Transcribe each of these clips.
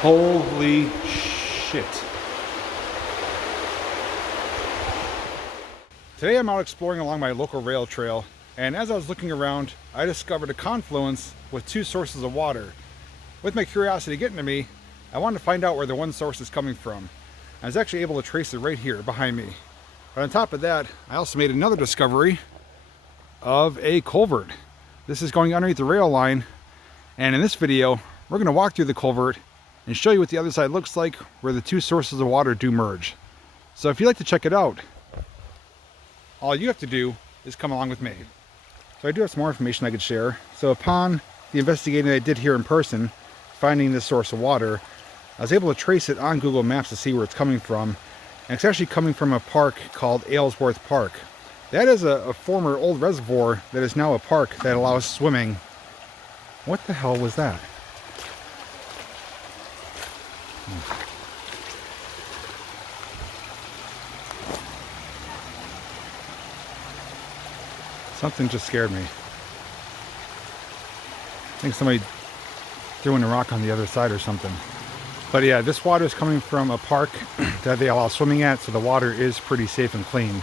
Holy shit. Today I'm out exploring along my local rail trail, and as I was looking around, I discovered a confluence with two sources of water. With my curiosity getting to me, I wanted to find out where the one source is coming from. I was actually able to trace it right here behind me. But on top of that, I also made another discovery of a culvert. This is going underneath the rail line, and in this video, we're going to walk through the culvert and show you what the other side looks like where the two sources of water do merge. So if you'd like to check it out, all you have to do is come along with me. So I do have some more information I could share. So upon the investigating I did here in person, finding this source of water, I was able to trace it on Google Maps to see where it's coming from. And it's actually coming from a park called Aylesworth Park. That is a former old reservoir that is now a park that allows swimming. What the hell was that? Something just scared me. I think somebody threw in a rock on the other side or something. But yeah, this water is coming from a park that they allow swimming at, so the water is pretty safe and clean.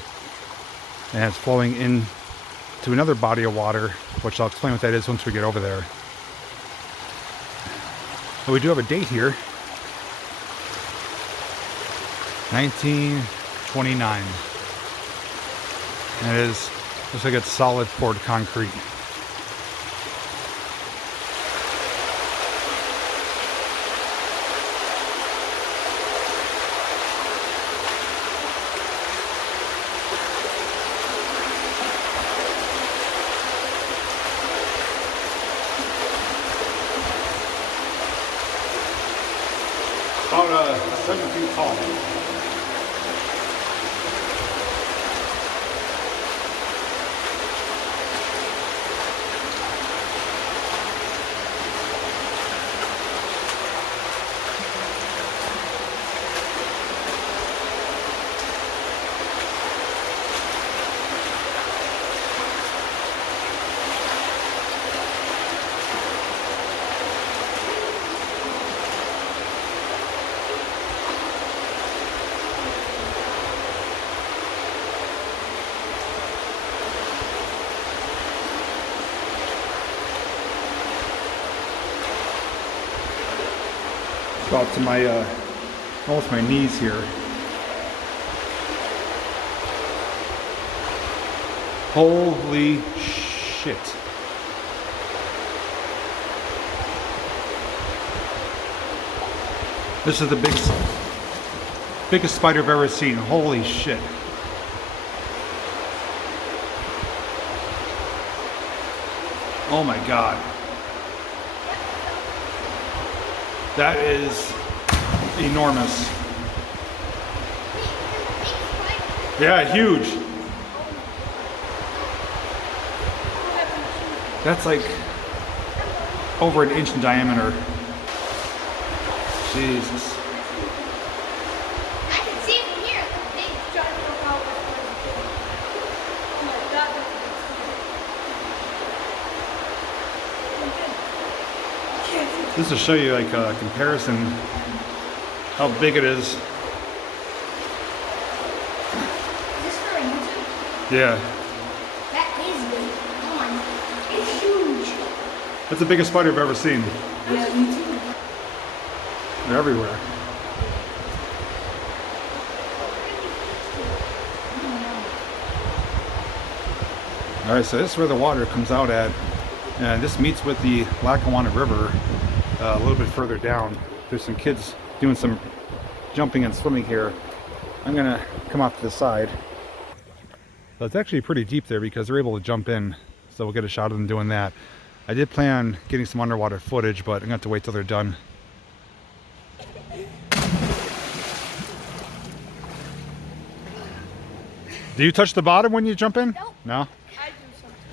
And it's flowing in to another body of water, which I'll explain what that is once we get over there. But we do have a date here. 1929. And it is, looks like it's solid poured concrete. About 7 feet tall. About to my almost my knees here. Holy shit. This is the biggest spider I've ever seen. Holy shit. Oh my god. That is enormous. Yeah, huge. That's like over an inch in diameter. Jesus. I can see it from here. They trying to look out. Oh my god. This will show you like a comparison how big it is. Is this for YouTube? Yeah. That is big. Come on. It's huge. That's the biggest spider I've ever seen. Yeah, me too. They're everywhere. Alright, so this is where the water comes out at. And this meets with the Lackawanna River a little bit further down. There's some kids doing some jumping and swimming here. I'm gonna come off to the side. So it's actually pretty deep there because they're able to jump in. So we'll get a shot of them doing that. I did plan on getting some underwater footage, but I'm gonna have to wait till they're done. Do you touch the bottom when you jump in? Nope. No? I do sometimes.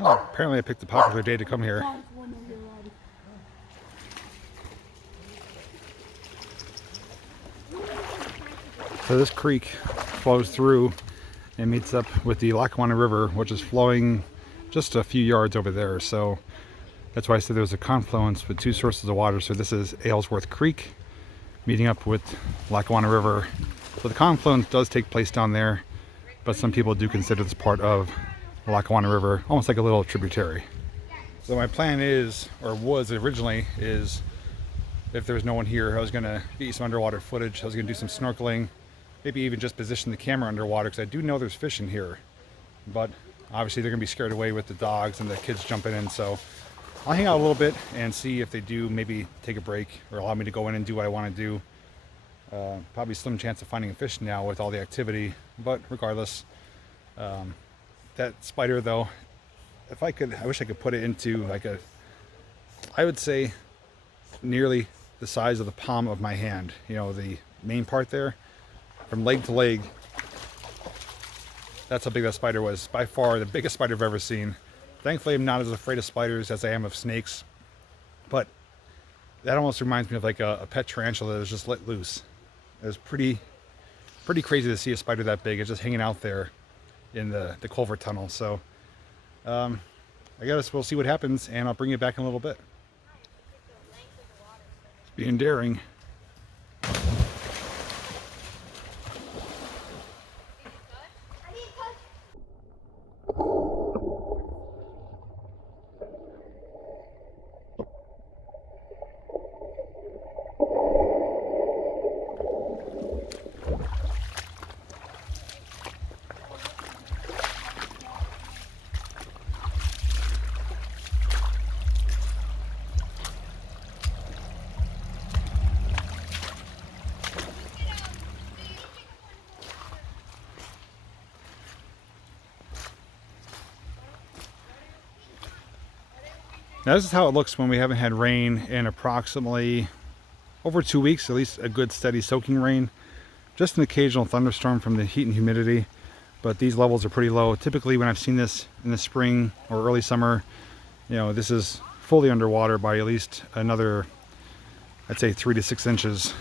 Oh, apparently I picked a popular day to come here. So this creek flows through and meets up with the Lackawanna River, which is flowing just a few yards over there. So that's why I said there was a confluence with two sources of water. So this is Aylesworth Creek meeting up with Lackawanna River. So the confluence does take place down there, but some people do consider this part of the Lackawanna River, almost like a little tributary. So my plan is, or was originally, is if there's no one here, I was gonna get you some underwater footage. I was gonna do some snorkeling, maybe even just position the camera underwater, because I do know there's fish in here. But obviously they're gonna be scared away with the dogs and the kids jumping in, so I'll hang out a little bit and see if they do maybe take a break or allow me to go in and do what I want to do. Probably slim chance of finding a fish now with all the activity, but regardless, that spider though, if I could, I wish I could put it into like a, I would say nearly the size of the palm of my hand, you know, the main part there, from leg to leg. That's how big that spider was. By far the biggest spider I've ever seen. Thankfully, I'm not as afraid of spiders as I am of snakes, but that almost reminds me of like a pet tarantula that was just let loose. It was pretty crazy to see a spider that big. It's just hanging out there in the Culvert tunnel. So I guess we'll see what happens, and I'll bring you back in a little bit. Being daring. Now this is how it looks when we haven't had rain in approximately over 2 weeks, at least a good steady soaking rain. Just an occasional thunderstorm from the heat and humidity, but these levels are pretty low. Typically when I've seen this in the spring or early summer, you know, this is fully underwater by at least another, I'd say 3 to 6 inches.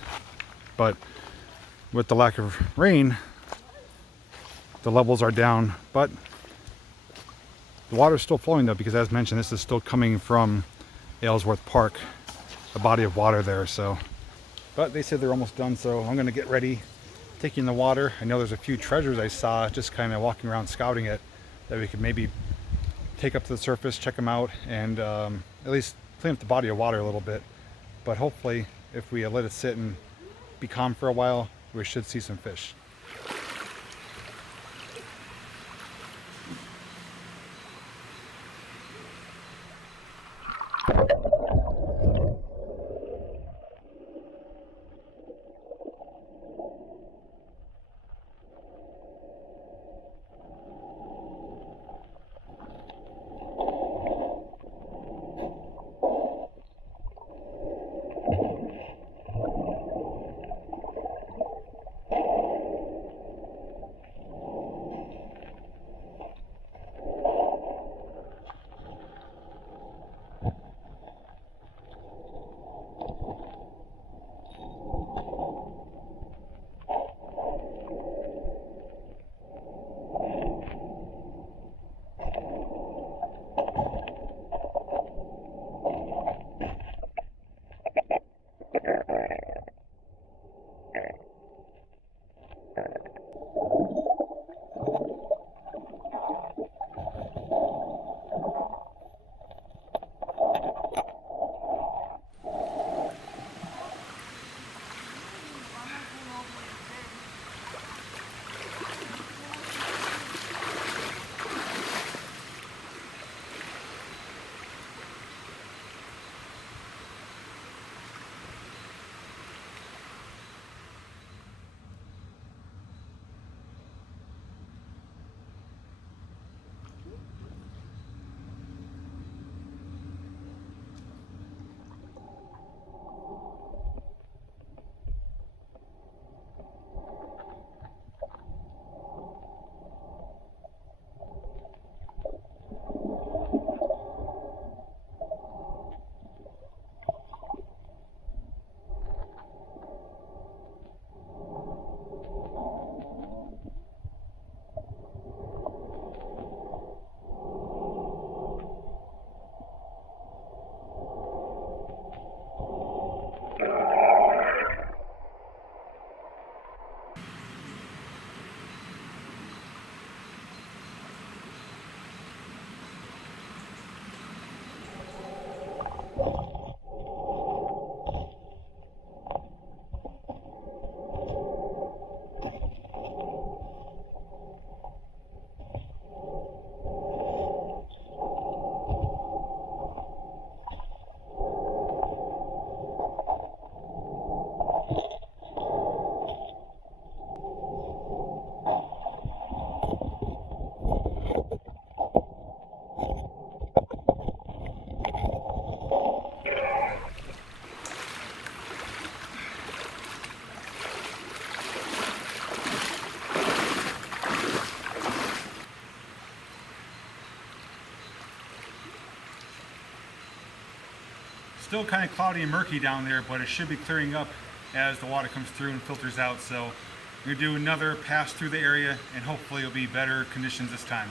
But with the lack of rain, the levels are down, but the water's still flowing though, because as mentioned, this is still coming from Aylesworth Park, a body of water there. So, but they said they're almost done, so I'm gonna get ready, take you in the water. I know there's a few treasures I saw just kind of walking around scouting it that we could maybe take up to the surface, check them out, and at least clean up the body of water a little bit. But hopefully, if we let it sit and be calm for a while, we should see some fish. Still kind of cloudy and murky down there, but it should be clearing up as the water comes through and filters out. So I'm going to do another pass through the area, and hopefully it'll be better conditions this time.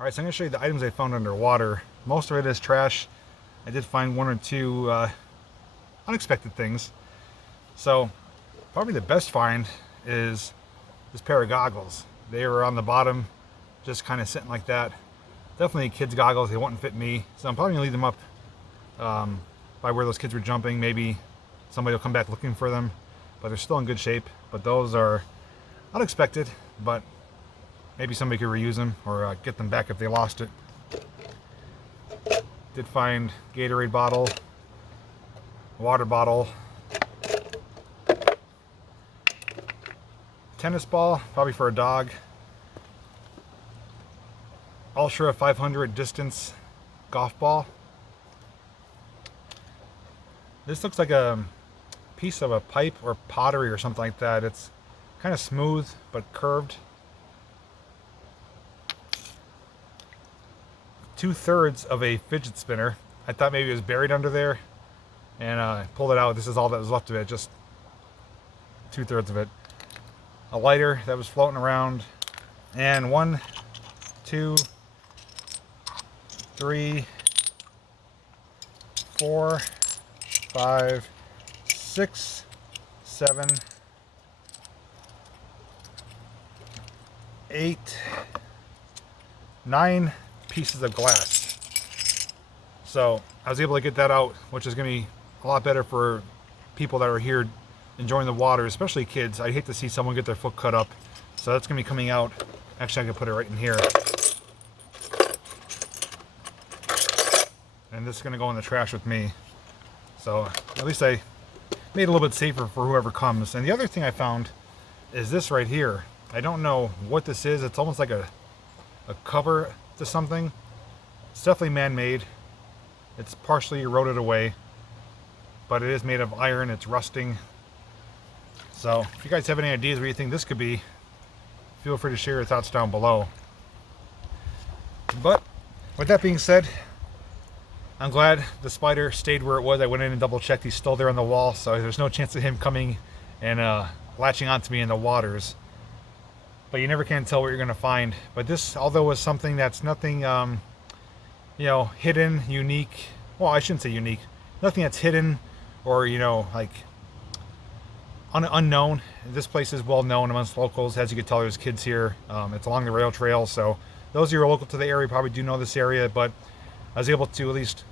Alright, so I'm going to show you the items I found underwater. Most of it is trash. I did find one or two unexpected things. So, probably the best find is this pair of goggles. They were on the bottom, just kind of sitting like that. Definitely kids' goggles. They wouldn't fit me. So I'm probably going to leave them up by where those kids were jumping. Maybe somebody will come back looking for them. But they're still in good shape. But those are unexpected. But maybe somebody could reuse them or get them back if they lost it. Did find Gatorade bottle, water bottle, tennis ball, probably for a dog, Ultra 500 distance golf ball. This looks like a piece of a pipe or pottery or something like that. It's kind of smooth but curved. 2/3 of a fidget spinner. I thought maybe it was buried under there, and I pulled it out. This is all that was left of it, just 2/3 of it. A lighter that was floating around, and 1, 2, 3, 4, 5, 6, 7, 8, 9 pieces of glass. So I was able to get that out, which is going to be a lot better for people that are here enjoying the water, especially kids. I hate to see someone get their foot cut up. So that's going to be coming out. Actually, I can put it right in here. And this is going to go in the trash with me. So at least I made it a little bit safer for whoever comes. And the other thing I found is this right here. I don't know what this is. It's almost like a cover to something. It's definitely man-made. It's partially eroded away, but it is made of iron. It's rusting. So if you guys have any ideas what you think this could be, feel free to share your thoughts down below. But with that being said, I'm glad the spider stayed where it was. I went in and double checked. He's still there on the wall, so there's no chance of him coming and latching onto me in the waters. But you never can tell what you're going to find. But this, although was something that's nothing, you know, hidden, unique. Well, I shouldn't say unique. Nothing that's hidden or, you know, like unknown. This place is well known amongst locals. As you can tell, there's kids here. It's along the rail trail, so those who are local to the area probably do know this area. But I was able to at least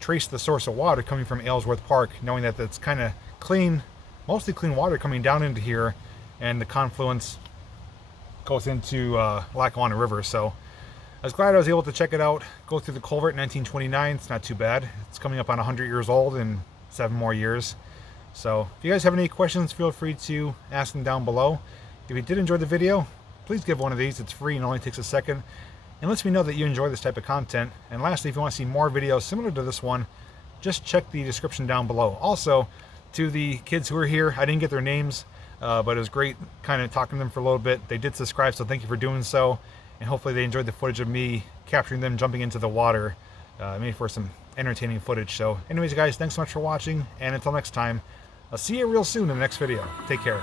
trace the source of water coming from Aylesworth Park, knowing that it's kind of clean, mostly clean water coming down into here, and the confluence goes into Lackawanna River. So I was glad I was able to check it out, go through the culvert in 1929. It's not too bad. It's coming up on 100 years old in 7 more years. So if you guys have any questions, feel free to ask them down below. If you did enjoy the video, please give one of these. It's free and only takes a second, and lets me know that you enjoy this type of content. And lastly, if you want to see more videos similar to this one, just check the description down below. Also, to the kids who are here, I didn't get their names, but it was great kind of talking to them for a little bit. They did subscribe, so thank you for doing so. And hopefully they enjoyed the footage of me capturing them jumping into the water. Made for some entertaining footage. So anyways, guys, thanks so much for watching. And until next time, I'll see you real soon in the next video. Take care.